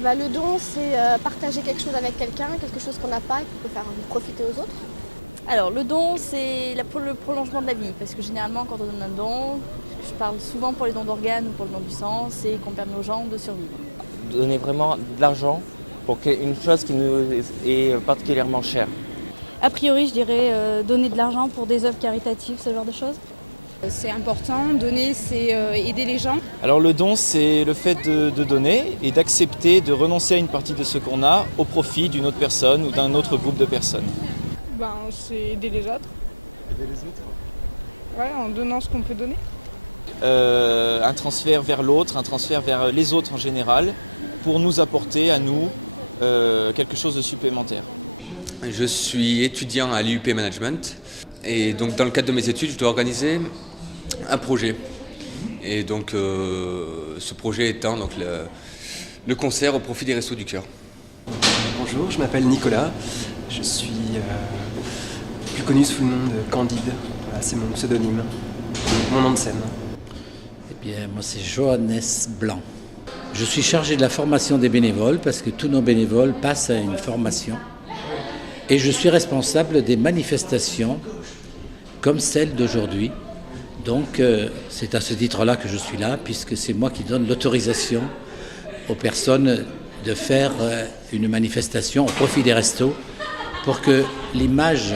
Le don, c'est partager quelque chose avec quelqu'un, quelque chose qu'on n'a pas et qui peut faire profiter aux autres. Alors le don, c'est pour le prolongement de la vie, parce que généralement quand on donne un don, je parle souvent pour les dons d'organes ou pour le don du sang, c'est qu'on permet aux gens de survivre. Donner vraiment de l'argent pour une chose qui nous est particulièrement chère. A priori, je dirais donner de l'argent pour des œuvres caritatives, ce genre de choses. C'est important, donner c'est aider les gens. Alors le don, c'est le fait de donner et d'accepter de renoncer à une partie de ce qu'on a au profit d'une autre personne ou d'un autre groupe de personnes. C'est aider les autres. Aider les autres ? Ouais, en donnant ce qu'on peut donner. Un transfert vers l'autre, un transfert vers les autres en général, pour nous apporter à nous quelque chose de supplémentaire. Je suis étudiant à l'IUP Management et donc dans le cadre de mes études, je dois organiser un projet. Et donc ce projet étant donc, le concert au profit des Restos du Cœur. Bonjour, je m'appelle Nicolas, je suis plus connu sous le nom de Candide, voilà, c'est mon pseudonyme, mon nom de scène. Eh bien, moi c'est Johannes Blanc. Je suis chargé de la formation des bénévoles parce que tous nos bénévoles passent à une formation. Et je suis responsable des manifestations comme celle d'aujourd'hui. Donc c'est à ce titre-là que je suis là, puisque c'est moi qui donne l'autorisation aux personnes de faire une manifestation au profit des restos pour que l'image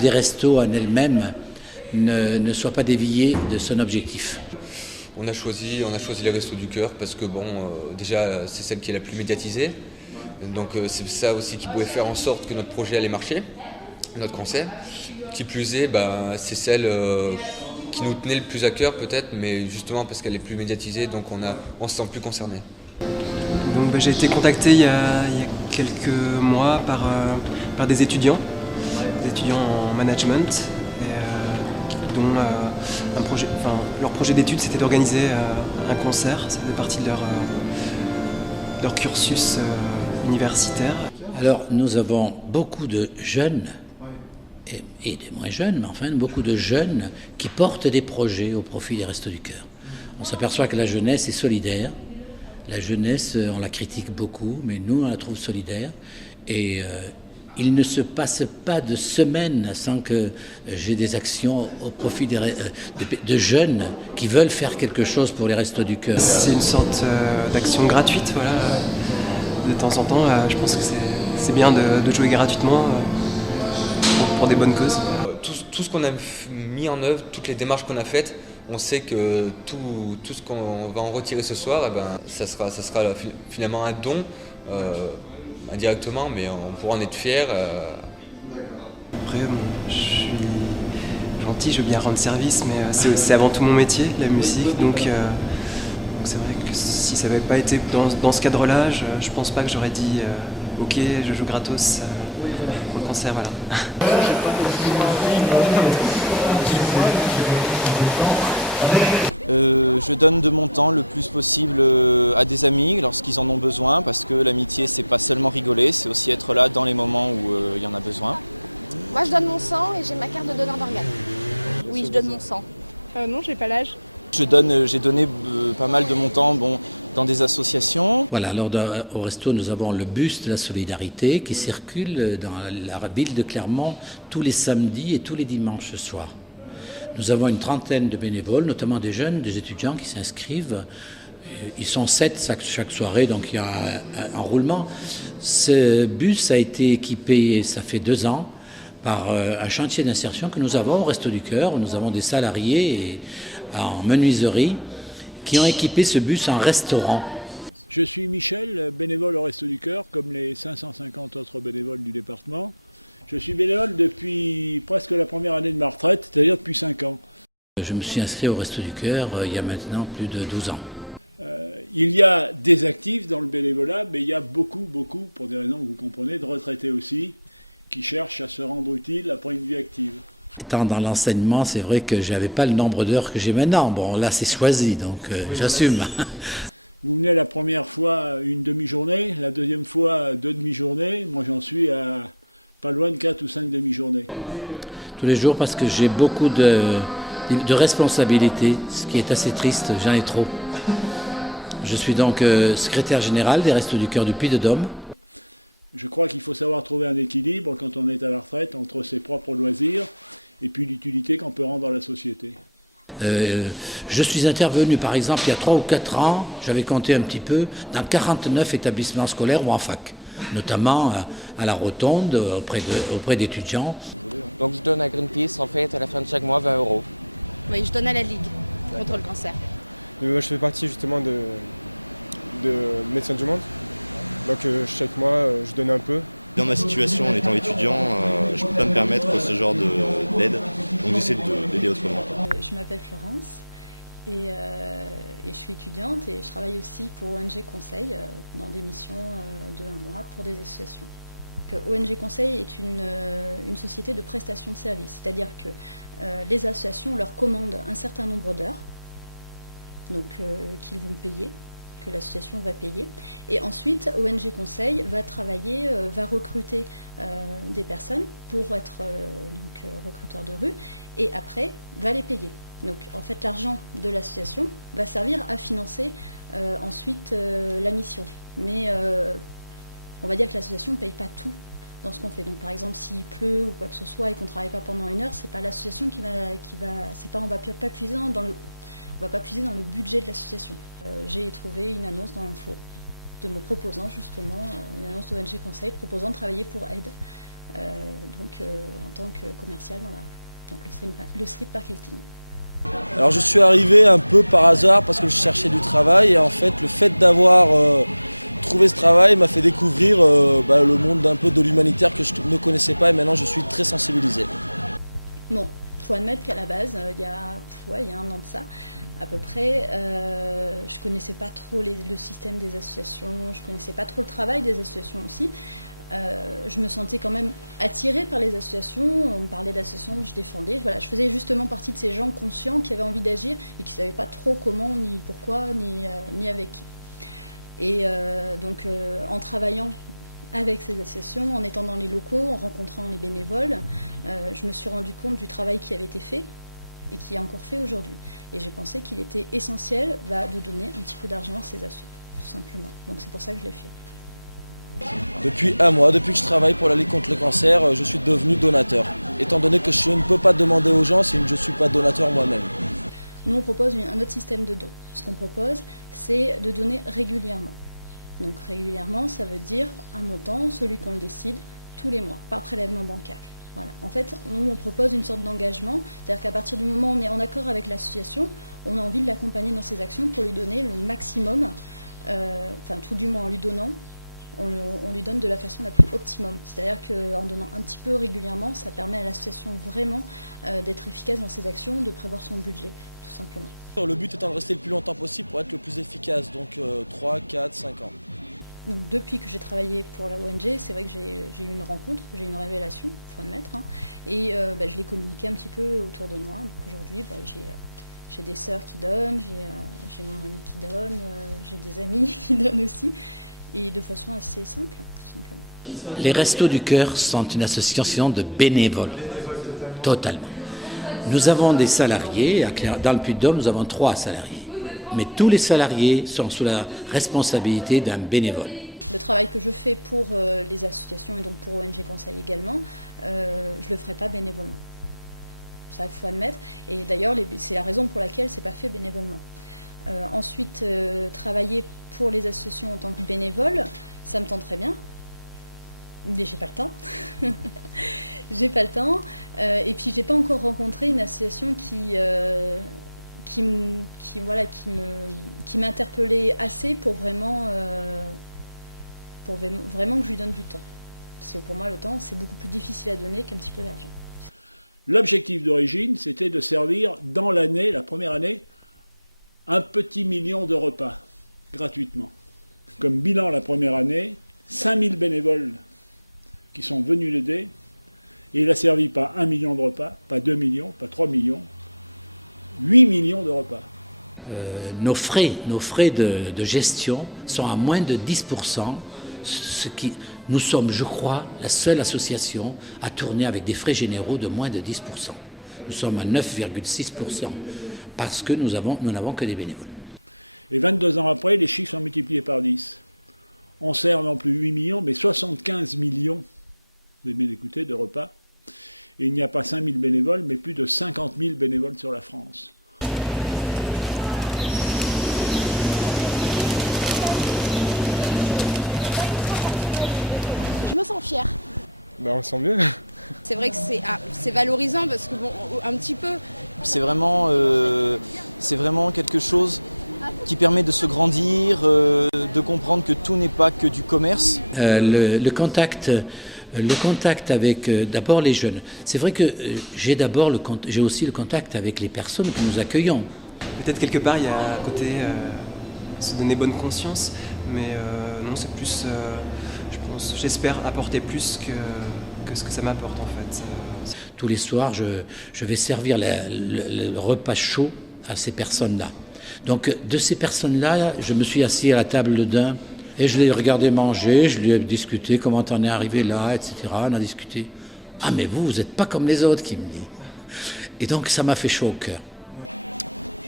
des restos en elle-même ne soit pas déviée de son objectif. On a choisi les Restos du Cœur parce que déjà c'est celle qui est la plus médiatisée. Donc c'est ça aussi qui pouvait faire en sorte que notre projet allait marcher, notre concert. Qui plus est, c'est celle qui nous tenait le plus à cœur peut-être, mais justement parce qu'elle est plus médiatisée, donc on se sent plus concerné. Donc j'ai été contacté il y a quelques mois par des étudiants en management, dont leur projet d'études c'était d'organiser un concert, ça faisait partie de leur cursus universitaire. Alors nous avons beaucoup de jeunes, et des moins jeunes, mais enfin beaucoup de jeunes qui portent des projets au profit des Restos du Cœur. On s'aperçoit que la jeunesse est solidaire. La jeunesse, on la critique beaucoup, mais nous, on la trouve solidaire. Et il ne se passe pas de semaine sans que j'ai des actions au profit de jeunes qui veulent faire quelque chose pour les Restos du Cœur. C'est une sorte d'action gratuite, voilà. De temps en temps, je pense que c'est bien de jouer gratuitement pour des bonnes causes. Tout ce qu'on a mis en œuvre, toutes les démarches qu'on a faites, on sait que tout ce qu'on va en retirer ce soir, ça sera finalement un don, indirectement, mais on pourra en être fiers. Après, je suis gentil, je veux bien rendre service, mais c'est avant tout mon métier, la musique, donc c'est vrai que si ça n'avait pas été dans ce cadre-là, je pense pas que j'aurais dit ok, je joue gratos pour le concert, voilà. Je donne de mon temps le plus possible à des amis lorsqu'ils en ont besoin, parce que l'amitié c'est pas seulement rigoler, c'est aussi être là dans les moments où il y en a besoin. Moi, je donne mon sang et j'ai ma carte de donneur d'organes. Oui, je donne mon sang. Non, j'ai pas l'âge. J'ai donné pas mal de mon temps dans des associations. Voilà, alors au resto, nous avons le bus de la solidarité qui circule dans la ville de Clermont tous les samedis et tous les dimanches soirs. Nous avons une trentaine de bénévoles, notamment des jeunes, des étudiants qui s'inscrivent. Ils sont 7 chaque soirée, donc il y a un roulement. Ce bus a été équipé, ça fait 2 ans, par un chantier d'insertion que nous avons au Resto du Cœur. Nous avons des salariés en menuiserie qui ont équipé ce bus en restaurant. Je suis Michel, bénévole au Resto du Cœur, comme les 550 autres bénévoles du département. Je suis bénévole depuis presque la première année de ma retraite, c'est-à-dire depuis 5 ans. Je me suis inscrit au Resto du Cœur il y a maintenant plus de 12 ans. Il y a des actifs dans le bénévolat, mais il y a beaucoup, pour des raisons que vous comprenez, de retraités aussi, qui cherchent à se rendre utiles après une vie active. Étant dans l'enseignement, c'est vrai que je n'avais pas le nombre d'heures que j'ai maintenant. Bon, là, c'est choisi, donc j'assume. Vous venez la première fois une demi-journée, la deuxième fois 2 demi-journées. Moi, j'en suis à pas loin de 4 ou 5 demi-journées. Tous les jours, parce que j'ai beaucoup de responsabilités, ce qui est assez triste, j'en ai trop. Je suis donc secrétaire général des Restos du Cœur du Puy-de-Dôme. Je crois qu'il faut savoir trouver un équilibre quand on est à la retraite entre ses propres loisirs et puis l'utilité qu'on peut rendre à la société. Je suis intervenu par exemple il y a 3 ou 4 ans, j'avais compté un petit peu, dans 49 établissements scolaires ou en fac, notamment à la Rotonde, auprès d'étudiants. Donc je donne à Greenpeace en fait à la fin de chaque mois 20 €. Oui, je donne à la Ligue contre le cancer. Moi, je fais partie justement de Médecins du Monde. Donc chaque mois, je donne un peu. Dans ma situation, en étant étudiant, je ne peux pas me permettre ce genre d'aide, donc j'essaie d'aider autrement. Je m'appelle Florence et je suis étudiante et je travaille aussi pour ONG Conseil dans des missions de 1 mois pour des associations. ONG Conseil est une société de prestation de services, c'est-à-dire que les associations leur commandent un certain nombre d'heures, donc qu'ils vont payer, que l'association va payer. Et ensuite, ONG Conseil va travailler, va recruter des personnes pour être recruteur de rue, et après, va les payer. Donc, en fait, l'argent de l'association va servir à financer ensuite la mission. Mais on va dire que l'association ne paye pas tout dans ce qu'on fait. Donc, par exemple, s'il pleut ou quoi que ce soit et qu'on ne travaille pas pendant 1 heure, c'est pas l'association qui va c'est pas, on va pas puiser dans le budget de l'association. J'ai trouvé une annonce dans l'info de me proposant justement, une annonce d'ONG Conseil proposant de travailler pour Aide, en tant que commercial dans le street marketing. Alors je suis arrivé un peu par hasard parce que je cherchais du travail et en fait le fait d'avoir trouvé ce travail m'a fait découvrir le monde un peu de l'humanitaire que je ne connaissais pas et maintenant je suis très sensibilisé. Bon, il faut admettre qu'à la base, il y a 1 an de ça, à peu près, je connaissais pas trop le système des associations, je connaissais pas trop le travail des associations aussi. Je me sentais quand même attirée par les associations, on me parlait d'associations, je défendais. Voilà, je faisais justement partie de ces gens conscients qui avaient envie d'agir et qui ne savaient pas trop comment, ni pourquoi, ni avec qui. Et en travaillant avec ces associations, en étant dans les locaux, en rencontrant les bénévoles, je me suis rendu compte du travail qui avait été fait et qui est encore fait aujourd'hui. Et j'ai pensé qu'il était essentiel de donner un petit peu d'argent à ces assos, tout simplement. Donc c'est pour ça que je l'ai fait. Depuis 1 mois, depuis que je travaille pour la Ligue contre le cancer, je suis devenu donateur. Étant donné que je ne peux pas demander aux gens si je ne suis pas donateur moi-même. Nous, on propose un autre système de dons. Ce qu'on propose, c'est de donner régulièrement. Donc régulièrement, ça veut dire un montant, celui qu'on le décide, tous les mois, par prélèvement bancaire. Voilà. En fait, nous, on propose une sorte d'engagement, c'est-à-dire qu'à partir du moment où on est en accord avec l'association, on a envie de l'accompagner dans ses actions pour lui donner le maximum, tout du moins en lui donnant, on lui donne de la façon la plus optimum. C'est-à-dire qu'en donnant un petit peu régulièrement, ça permet à l'association vraiment d'être efficace dans ses actions, de prévoir son budget, tout simplement. Le but étant de rester le plus longtemps possible pour être le plus efficace, donc 3, 4, 5 ans. Donc, depuis que j'ai travaillé pour la ONG, c'est vrai que j'ai eu une rencontre, j'ai eu une révélation, il faut admettre, et je l'ai communiqué un petit peu autour de moi. Donc aujourd'hui, j'ai des sœurs qui donnent, j'ai mon ami qui donne, j'ai des amis qui donnent aussi, et de façon assez simple, tout simplement. Les Restos du Cœur sont une association de bénévoles, totalement. Nous avons des salariés, dans le Puy-de-Dôme, nous avons 3 salariés. Mais tous les salariés sont sous la responsabilité d'un bénévole. Le travail que je fais pour les associations et donc pour ONG Conseil également, je ne le ferai pas bénévolement. Ça, il faut admettre. Et d'ailleurs, c'est la raison pour laquelle ce n'est pas fait bénévolement. Ensuite, travailler pour les associations en tant que bénévole, ça me tente très bien. Mais j'ai pas le temps. J'ai pas le temps. Et puis, j'ai pas encore rencontré une association qui m'interpellait assez pour vraiment que je lui donne du temps. Parce que pour moi, le temps, c'est beaucoup plus difficile à donner qu'un petit peu d'argent. L'objectif d'origine, c'était de servir dans l'année, la première année, 1 petit million de repas, gratuitement. Comme bilan la première année, 5000 bénévoles qui sont venus l'aider, et il a servi pas 1 million de repas, pas 2 millions, pas 3 millions, 8 millions de repas. Nos frais de gestion sont à moins de 10%, nous sommes, je crois, la seule association à tourner avec des frais généraux de moins de 10%. Nous sommes à 9,6% parce que nous n'avons que des bénévoles. Et 22 ans après, les chiffres sont multipliés par 10. On sert non plus 8 millions, mais 75 millions, vous avez bien écouté, de repas. Et il n'y a pas 5 000 bénévoles, mais plus de 50 000 bénévoles sur la France. Je me sens fière. Bah, on le sent mieux. C'est vrai que c'est valorisant parce que bon, un petit peu. C'est vraiment quelque chose qui permet de se grandir, de comprendre que tout n'est pas que du commerce. Le contact avec d'abord les jeunes. C'est vrai que j'ai aussi le contact avec les personnes que nous accueillons. Peut-être quelque part il y a à côté se donner bonne conscience, mais non, c'est plus, j'espère apporter plus que ce que ça m'apporte en fait. Tous les soirs, je vais servir le repas chaud à ces personnes-là. Donc de ces personnes-là, je me suis assis à la table d'un et je les regardais manger, je lui ai discuté comment t'en es arrivé là, etc. On a discuté. Ah mais vous n'êtes pas comme les autres, qui me dit. Et donc ça m'a fait chaud au cœur.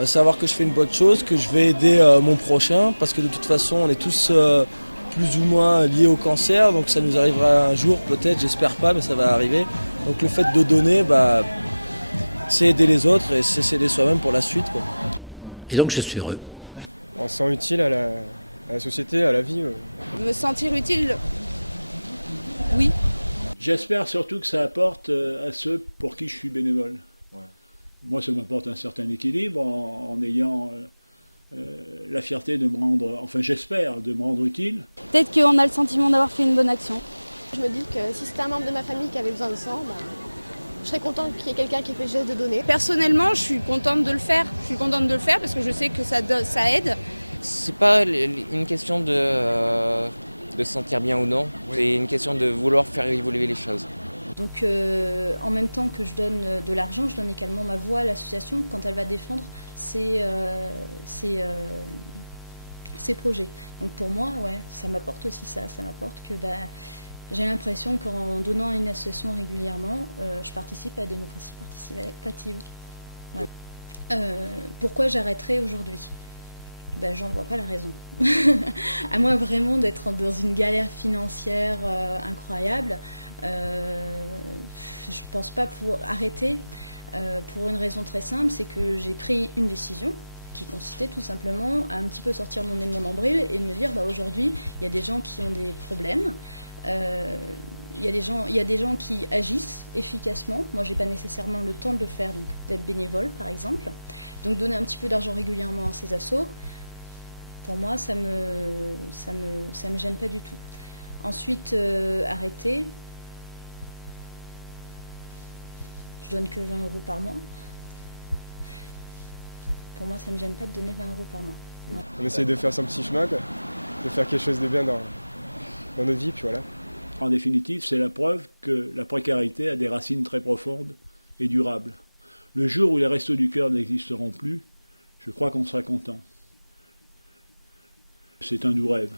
Savoir que je fais une bonne chose, que je vais aider mon prochain, parce que de toute façon on est tous plus ou moins liés au cancer, donc ça nous arrivera un jour peut-être, j'espère pas, mais ça va arriver. Donc le fait de donner, c'est aider les autres et c'est s'aider soi-même pour la suite, quoi. Et donc je suis heureux. On se sent utile à la société, à la vie. Me sentir utile, oui. J'espère surtout que ça apporte à ceux pour qui je suis bénévole. Ouais. Moi, ça m'apporte un certain équilibre en ayant la fierté de me rendre, enfin j'espère, de me rendre utile. Peut-être qu'on a le sentiment d'avoir fait une bonne action. Je me dis que si c'était un membre de ma famille qui avait besoin de sang, je serais contente qu'il y ait quelqu'un qui ait fait le geste de donner. Personnellement, je suis contente de le faire. Je suis contente de le faire parce que je sais que ça aide. C'est pas une question de se sentir bien ou non, c'est une question de vouloir faire évoluer les choses. Donc en même temps que je donne de l'argent, je donne également ma voix à l'association quand elle va défendre ses projets. Donc pour moi, ça m'apporte aussi ça m'apporte que j'ai l'impression qu'en donnant à une association régulièrement, je participe à la démocratie participative. Voilà. Pourquoi j'arrêterai aujourd'hui ? J'en vois pas la raison. À moins vraiment d'être dans une galère financière incroyable, je pense pas pouvoir arrêter pour une raison très simple, c'est que j'ai pris une décision qui consistait tout simplement à un petit peu sortir mon nez de mon nombril et de me dire aujourd'hui, il y a des gens qui ont des problèmes. Il y a des gens qui agissent efficacement. Moi, j'ai pas nécessairement le temps de le faire, donc d'être bénévole, par exemple. Donc, donner un petit peu d'argent régulièrement à ces assos, pour moi, ça me gêne pas du tout. Ensuite, arrêter. Je donne que 20 € par mois. Pour moi, ça me gêne pas de donner 20 € par mois. Non. On essaye de faire son petit chemin, quoi. De faire quelque chose de bien dans notre vie, puis voilà. En définitive, c'est la preuve que la précarité a des racines très profondes et durables. Le jour où les restos du cœur n'existeront plus, je crois qu'on sera content. C'est un doux rêve.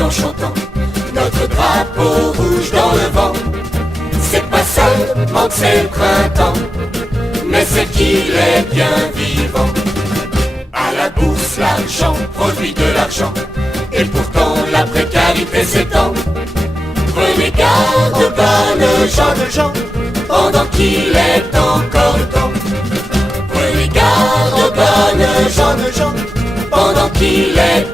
En chantant notre drapeau rouge dans le vent. C'est pas seulement que c'est le printemps, mais c'est qu'il est bien vivant. À la bourse, l'argent produit de l'argent, et pourtant la précarité s'étend. Prenez garde, bonnes gens, pendant qu'il est encore temps. Prenez garde, bonnes gens, pendant qu'il est